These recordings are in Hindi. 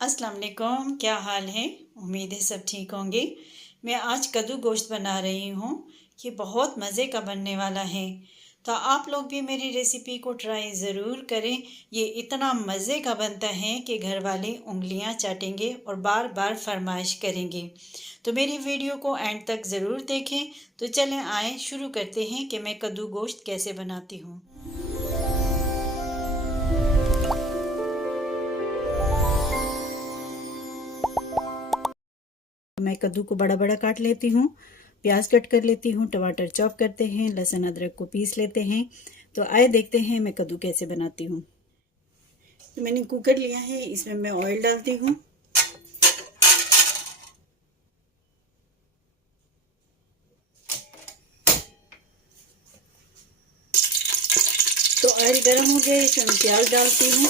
अस्सलाम वालेकुम, क्या हाल है। उम्मीद है सब ठीक होंगे। मैं आज कद्दू गोश्त बना रही हूँ। ये बहुत मज़े का बनने वाला है, तो आप लोग भी मेरी रेसिपी को ट्राई ज़रूर करें। ये इतना मज़े का बनता है कि घर वाले उंगलियाँ चाटेंगे और बार बार फरमाइश करेंगे। तो मेरी वीडियो को एंड तक ज़रूर देखें। तो चलें आए शुरू करते हैं कि मैं कद्दू गोश्त कैसे बनाती हूँ। मैं कद्दू को बड़ा बड़ा काट लेती हूँ, प्याज कट कर लेती हूँ, टमाटर चॉप करते हैं, लहसुन अदरक को पीस लेते हैं। तो आए देखते हैं मैं कद्दू कैसे बनाती हूँ। तो मैंने कुकर लिया है, इसमें मैं ऑयल डालती हूँ। तो ऑयल गर्म हो गया, इसमें मैं प्याज डालती हूँ।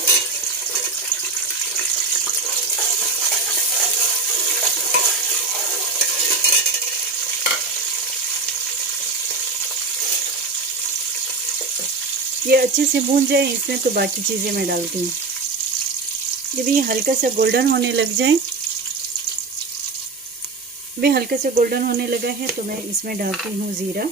ये अच्छे से भून जाए इसमें तो बाकी चीज़ें मैं डालती हूँ। जब ये हल्का सा गोल्डन होने लग जाए, भी हल्का सा गोल्डन होने लगा है, तो मैं इसमें डालती हूँ ज़ीरा,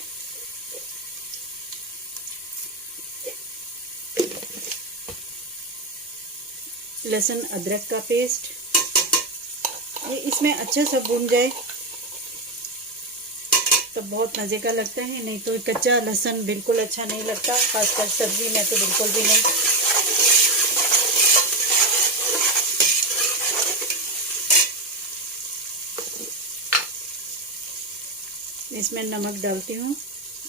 लहसुन अदरक का पेस्ट। ये इसमें अच्छा सा भून जाए तो बहुत मज़े का लगता है, नहीं तो कच्चा लहसुन बिल्कुल अच्छा नहीं लगता, खासकर सब्जी में तो बिल्कुल भी नहीं। इसमें नमक डालती हूँ,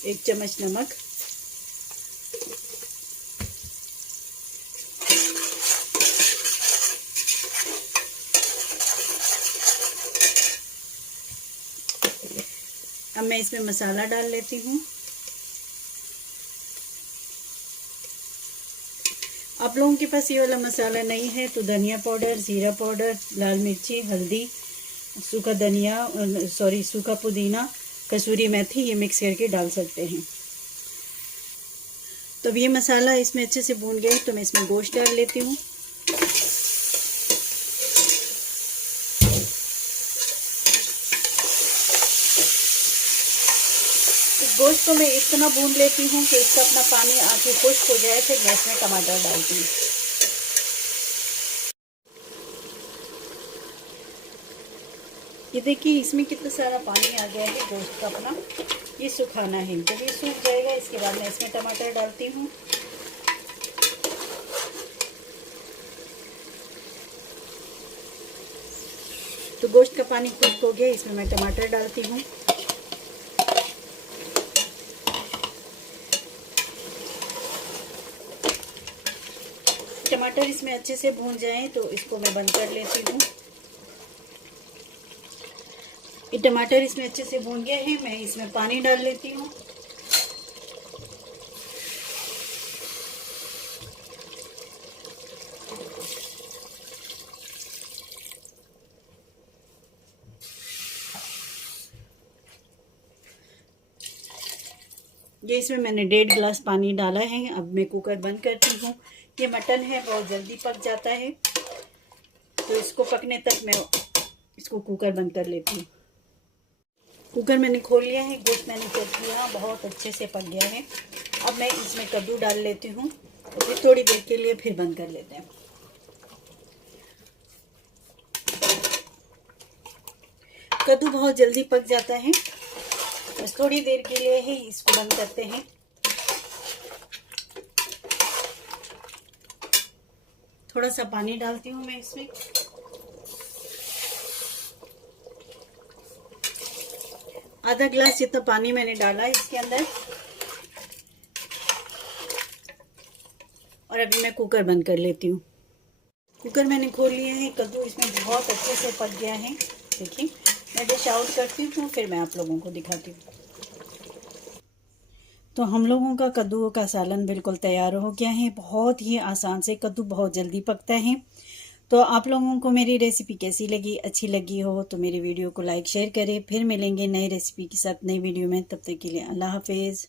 1 चम्मच नमक। अब मैं इसमें मसाला डाल लेती हूँ। आप लोगों के पास ये वाला मसाला नहीं है तो धनिया पाउडर, जीरा पाउडर, लाल मिर्ची, हल्दी, सूखा धनिया, सूखा पुदीना, कसूरी मेथी, ये मिक्स करके डाल सकते हैं। तो अब ये मसाला इसमें अच्छे से भून गया तो मैं इसमें गोश्त डाल लेती हूँ। गोश्त को मैं इतना भून लेती हूँ कि इसका अपना पानी आके खुश्क हो जाए, फिर मैं इसमें टमाटर डालती हूँ। ये देखिए इसमें कितना सारा पानी आ गया है गोश्त का अपना, ये सुखाना है। जब ये सूख जाएगा इसके बाद मैं इसमें टमाटर डालती हूँ। तो गोश्त का पानी खुश्क हो गया, इसमें मैं टमाटर डालती हूँ। टमाटर इसमें अच्छे से भून जाएं तो इसको मैं बंद कर लेती हूँ। ये टमाटर इसमें अच्छे से भून गया है, मैं इसमें पानी डाल लेती हूँ। ये इसमें मैंने 1.5 गिलास पानी डाला है। अब मैं कुकर बंद करती हूँ। ये मटन है, बहुत जल्दी पक जाता है, तो इसको पकने तक मैं इसको कुकर बंद कर लेती हूँ। कुकर मैंने खोल लिया है, गोश्त मैंने चेक किया, बहुत अच्छे से पक गया है। अब मैं इसमें कद्दू डाल लेती हूँ और फिर थोड़ी देर के लिए फिर बंद कर लेते हैं। कद्दू बहुत जल्दी पक जाता है, बस थोड़ी देर के लिए ही इसको बंद करते हैं। थोड़ा सा पानी डालती हूँ मैं इसमें। आधा गिलास जितना पानी मैंने डाला इसके अंदर। और अभी मैं कुकर बंद कर लेती हूँ। कुकर मैंने खोल लिया है, कद्दू इसमें बहुत अच्छे से पक गया है। देखिए मैं डिश आउट करती हूँ, फिर मैं आप लोगों को दिखाती हूँ। तो हम लोगों का कद्दू का सालन बिल्कुल तैयार हो गया है। बहुत ही आसान से कद्दू बहुत जल्दी पकता है। तो आप लोगों को मेरी रेसिपी कैसी लगी, अच्छी लगी हो तो मेरी वीडियो को लाइक शेयर करें। फिर मिलेंगे नई रेसिपी के साथ नई वीडियो में, तब तक के लिए अल्लाह हाफिज़।